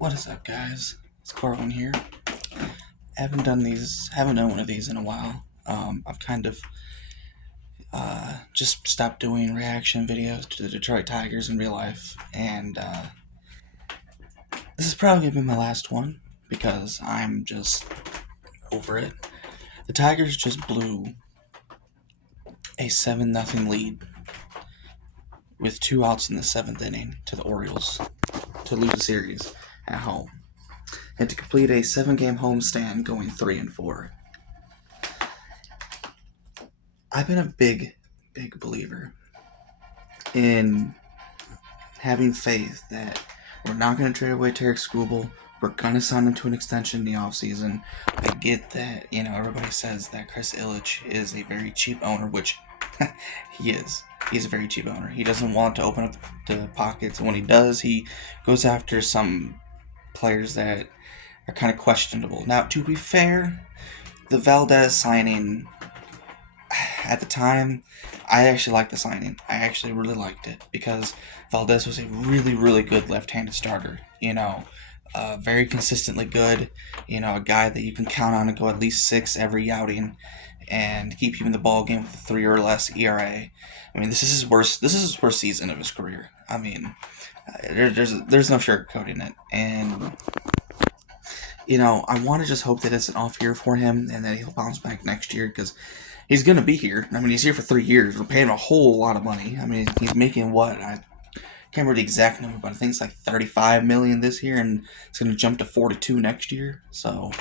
What is up, guys? It's Corwin here. Haven't done one of these in a while. I've kind of just stopped doing reaction videos to the Detroit Tigers in real life, and this is probably gonna be my last one because I'm just over it. The Tigers just blew a 7-0 lead with 2 outs in the 7th inning to the Orioles to lose the series at home, and to complete a 7-game homestand going 3-4. I've been a big believer in having faith that we're not going to trade away Tarek Skubal. We're going to sign him to an extension in the offseason. I get that, everybody says that Chris Ilitch is a very cheap owner, which he is. He's a very cheap owner. He doesn't want to open up the pockets, and when he does, he goes after some players that are kind of questionable. Now, to be fair, the Valdez signing, at the time, I actually liked the signing. I actually really liked it because Valdez was a really good left-handed starter. Very consistently good. A guy that you can count on to go at least 6 every outing and keep you in the ball game with a 3 or less ERA. I mean, this is his worst. This is his worst season of his career. I mean, there's no sugarcoating it, and I want to just hope that it's an off year for him and that he'll bounce back next year because he's going to be here. I mean, he's here for 3 years. We're paying a whole lot of money. I mean, he's making what? I can't remember the exact number, but I think it's like $35 million this year, and it's going to jump to 42 next year. So,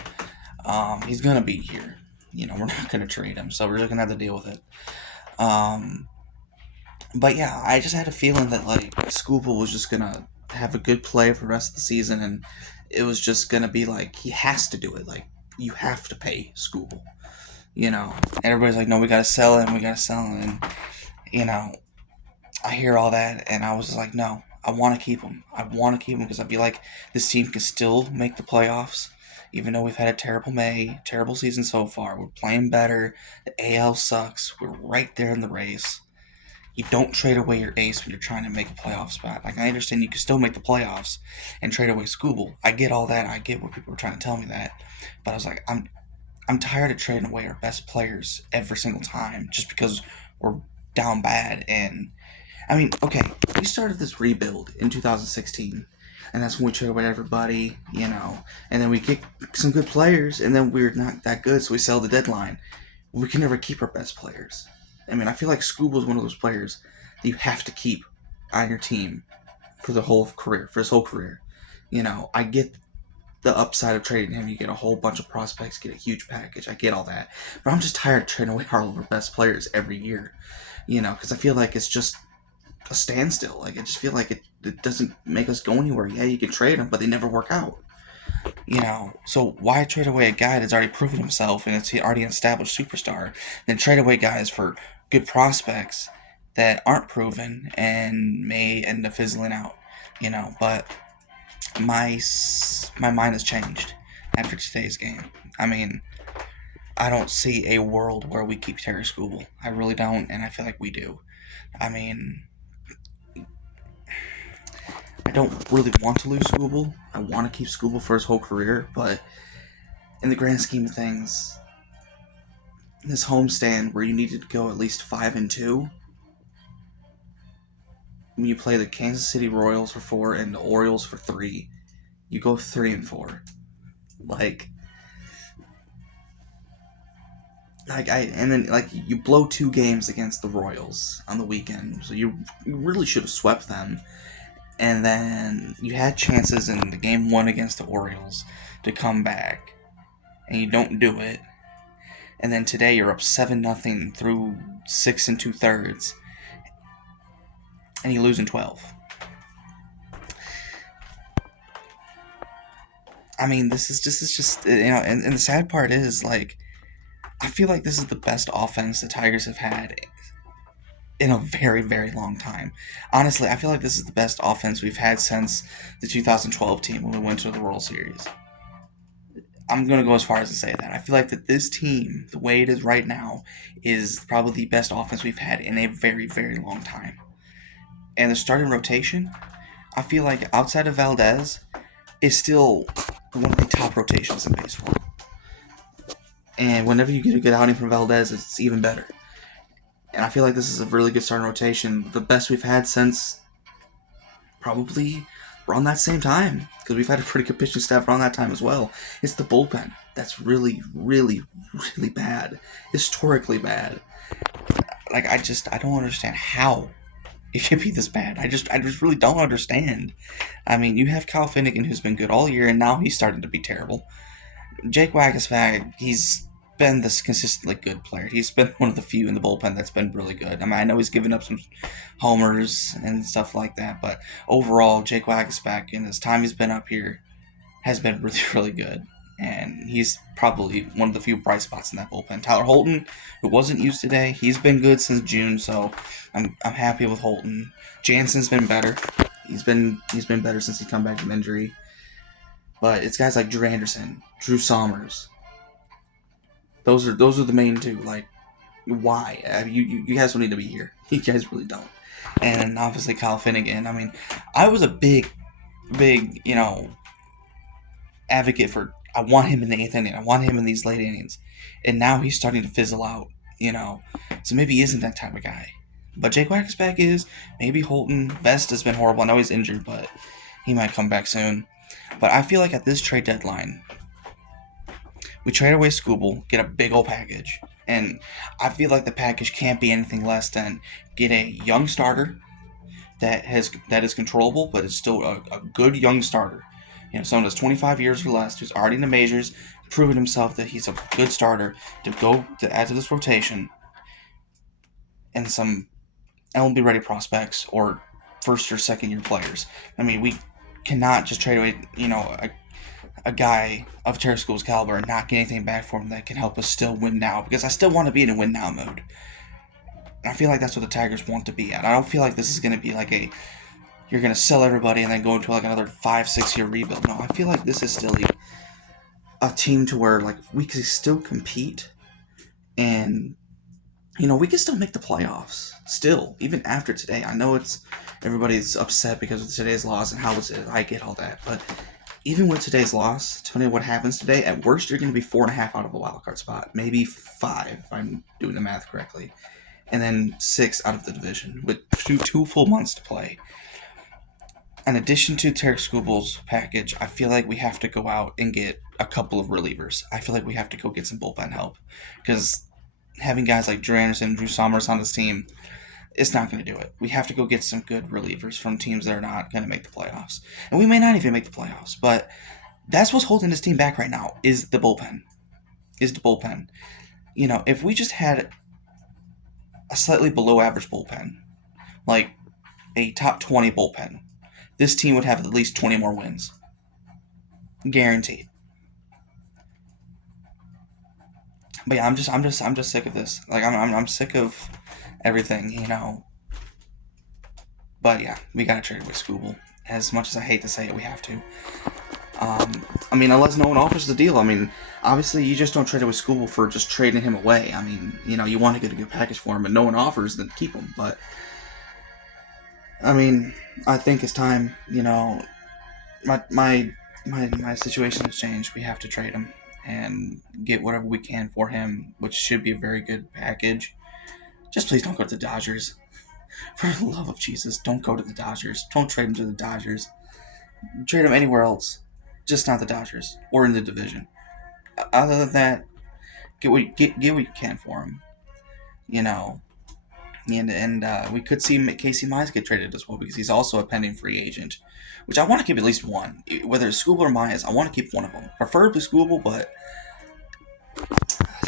he's going to be here. We're not going to trade him, so we're just going to have to deal with it. But yeah, I just had a feeling that Skubal was just going to have a good play for the rest of the season, and it was just going to be he has to do it. You have to pay Skubal. Everybody's like, no, we gotta sell him, and I hear all that, and I was just like, no, I want to keep him. I want to keep him because I feel like this team can still make the playoffs, even though we've had a terrible season so far. We're playing better. The AL sucks. We're right there in the race. You don't trade away your ace when you're trying to make a playoff spot. I understand you can still make the playoffs and trade away Skubal. I get all that. I get what people were trying to tell me that, but I was like, I'm tired of trading away our best players every single time just because we're down bad. And I mean, okay, we started this rebuild in 2016, and that's when we trade away everybody, and then we get some good players, and then we're not that good, so we sell the deadline. We can never keep our best players. I mean, I feel like Skubal is one of those players that you have to keep on your team for his whole career. I get the upside of trading him. You get a whole bunch of prospects, get a huge package. I get all that. But I'm just tired of trading away all of our best players every year. Because I feel like it's just a standstill. I just feel like it doesn't make us go anywhere. Yeah, you can trade them, but they never work out. So why trade away a guy that's already proven himself and it's already an established superstar, then trade away guys for good prospects that aren't proven and may end up fizzling out. But my mind has changed after today's game. I mean, I don't see a world where we keep Terry Skubal. I really don't, and I feel like we do. I mean, I don't really want to lose Skubal. I want to keep Skubal for his whole career, but in the grand scheme of things, this homestand where you needed to go at least 5-2, when you play the Kansas City Royals for 4 and the Orioles for 3, you go 3-4. And then you blow 2 games against the Royals on the weekend, so you really should have swept them. And then you had chances in the game 1 against the Orioles to come back, and you don't do it. And then today you're up 7-0 through 6 2/3, and you lose in 12. I mean, this is just and the sad part is I feel like this is the best offense the Tigers have had in a very long time. Honestly, I feel like this is the best offense we've had since the 2012 team when we went to the World Series. I'm going to go as far as to say that. I feel like that this team, the way it is right now, is probably the best offense we've had in a very long time. And the starting rotation, I feel like outside of Valdez, is still one of the top rotations in baseball. And whenever you get a good outing from Valdez, it's even better. And I feel like this is a really good starting rotation. The best we've had since probably around that same time. Because we've had a pretty good pitching staff around that time as well. It's the bullpen that's really, really, really bad. Historically bad. Like, I don't understand how it can be this bad. I just really don't understand. I mean, you have Kyle Finnegan, who's been good all year, and now he's starting to be terrible. Jake Wagasbag, he's been this consistently good player. He's been one of the few in the bullpen that's been really good. I mean, I know he's given up some homers and stuff like that, but overall, Jake Wagasbag, in his time he's been up here, has been really, really good. And he's probably one of the few bright spots in that bullpen. Tyler Holton, who wasn't used today, he's been good since June, so I'm happy with Holton. Jansen's been better. He's been better since he come back from injury. But it's guys like Drew Anderson, Drew Sommers. Those are the main two. Like, why? You guys don't need to be here. You guys really don't. And obviously Kyle Finnegan. I mean, I was a big, advocate for. I want him in the eighth inning. I want him in these late innings, and now he's starting to fizzle out. So maybe he isn't that type of guy. But Jake Wackersback is. Maybe Holton. Vest has been horrible. I know he's injured, but he might come back soon. But I feel like at this trade deadline, we trade away Skubal, get a big old package, and I feel like the package can't be anything less than get a young starter that is controllable, but is still a good young starter. Someone that's 25 years or less, who's already in the majors, proven himself that he's a good starter to add to this rotation, and some MLB ready prospects or first or second year players. I mean, we cannot just trade away, a guy of Terry School's caliber and not get anything back for him that can help us still win now, because I still want to be in a win now mode. And I feel like that's what the Tigers want to be at. I don't feel like this is going to be like you're going to sell everybody and then go into like another 5-6 year rebuild. No, I feel like this is still a team to where like we can still compete, and we can still make the playoffs still, even after today. I know everybody's upset because of today's loss and how it's. I get all that, but even with today's loss, tell me what happens today. At worst, you're going to be 4.5 out of a wild card spot, maybe 5 if I'm doing the math correctly, and then 6 out of the division with two full months to play. In addition to Tarek Skubal's package, I feel like we have to go out and get a couple of relievers. I feel like we have to go get some bullpen help, because having guys like Drew Anderson and Drew Sommers on this team, it's not going to do it. We have to go get some good relievers from teams that are not going to make the playoffs. And we may not even make the playoffs, but that's what's holding this team back right now is the bullpen. If we just had a slightly below average bullpen, like a top 20 bullpen, this team would have at least 20 more wins. Guaranteed. But yeah, I'm just sick of this. Like I'm sick of everything, But yeah, we gotta trade with Skubal. As much as I hate to say it, we have to. Unless no one offers the deal. Obviously you just don't trade it with Skubal for just trading him away. You want to get a good package for him, but no one offers, then keep him. But I think it's time. My situation has changed. We have to trade him and get whatever we can for him, which should be a very good package. Just please don't go to the Dodgers. For the love of Jesus, don't go to the Dodgers. Don't trade him to the Dodgers. Trade him anywhere else, just not the Dodgers or in the division. Other than that, get what you can for him. And we could see Casey Mize get traded as well, because he's also a pending free agent, which I want to keep at least one. Whether it's Skubal or Mize, I want to keep one of them. Preferably Skubal, but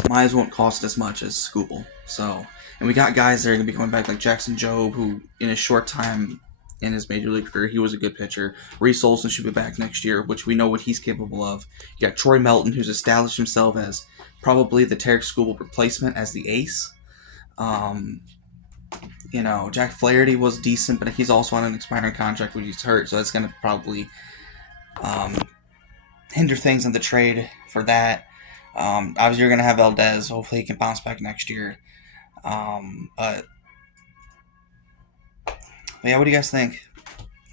Mize won't cost as much as Skubal. So, and we got guys that are going to be coming back, like Jackson Jobe, who in a short time in his major league career, he was a good pitcher. Reese Olson should be back next year, which we know what he's capable of. You got Troy Melton, who's established himself as probably the Tarek Skubal replacement as the ace. Jack Flaherty was decent, but he's also on an expiring contract when he's hurt, so that's going to probably hinder things in the trade for that. Obviously, you're going to have Valdez. Hopefully, he can bounce back next year. But yeah, what do you guys think?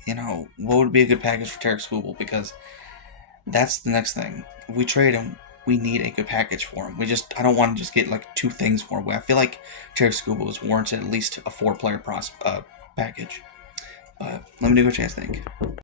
What would be a good package for Tarek Skubal? Because That's the next thing. If we trade him, we need a good package for him. I don't want to just get like two things for him. I feel like Terry Skubal is warranted at least a 4-player package. But let me know what you guys think.